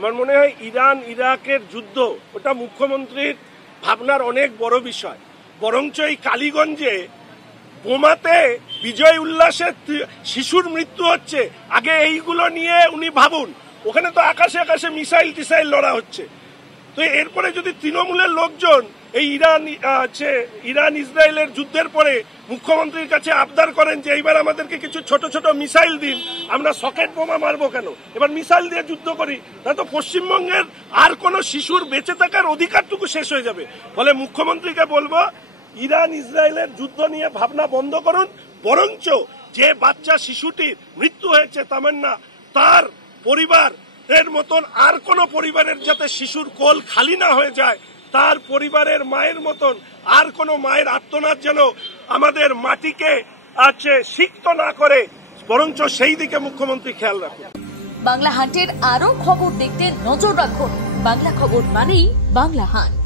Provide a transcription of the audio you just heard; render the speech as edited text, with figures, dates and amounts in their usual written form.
আমার মনে হয় ইরান ইরাকের যুদ্ধ ওটা মুখ্যমন্ত্রীর ভাবনার অনেক বড় বিষয়। বরঞ্চ এই কালীগঞ্জে বোমাতে বিজয় উল্লাসে শিশুর মৃত্যু হচ্ছে, আগে এইগুলো নিয়ে উনি ভাবুন। ওখানে তো আকাশে আকাশে মিসাইল টিসাইল লড়া হচ্ছে। তো এরপরে যদি তৃণমূলের লোকজন এই ইরান ইসরায়েলের যুদ্ধের পরে মুখ্যমন্ত্রীর কাছে আবদার করেন যে এইবার আমাদেরকে কিছু ছোট ছোট মিসাইল দিন, আমরা সকেট বোমা মারবো কেন, এবার মিসাইল দিয়ে যুদ্ধ করি, তা তো পশ্চিমবঙ্গের আর কোনো শিশুর বেঁচে থাকার অধিকারটুকু শেষ হয়ে যাবে। ফলে মুখ্যমন্ত্রীকে বলবো ইরান ইসরায়েলের যুদ্ধ নিয়ে ভাবনা বন্ধ করুন, বরঞ্চ যে বাচ্চা শিশুটির মৃত্যু হয়েছে তামান্না, তার পরিবার এর মতন আর কোন পরিবারের যাতে শিশুর কোল খালি না হয়ে যায়, তার পরিবারের মায়ের মতন আর কোন মায়ের আর্তনাদ যেন আমাদের মাটিকে সিক্ত না করে, বরঞ্চ সেই দিকে মুখ্যমন্ত্রী খেয়াল রাখুন। বাংলা হান্টের আরো খবর দেখতে নজর রাখুন। বাংলা খবর মানেই বাংলা হান্ট।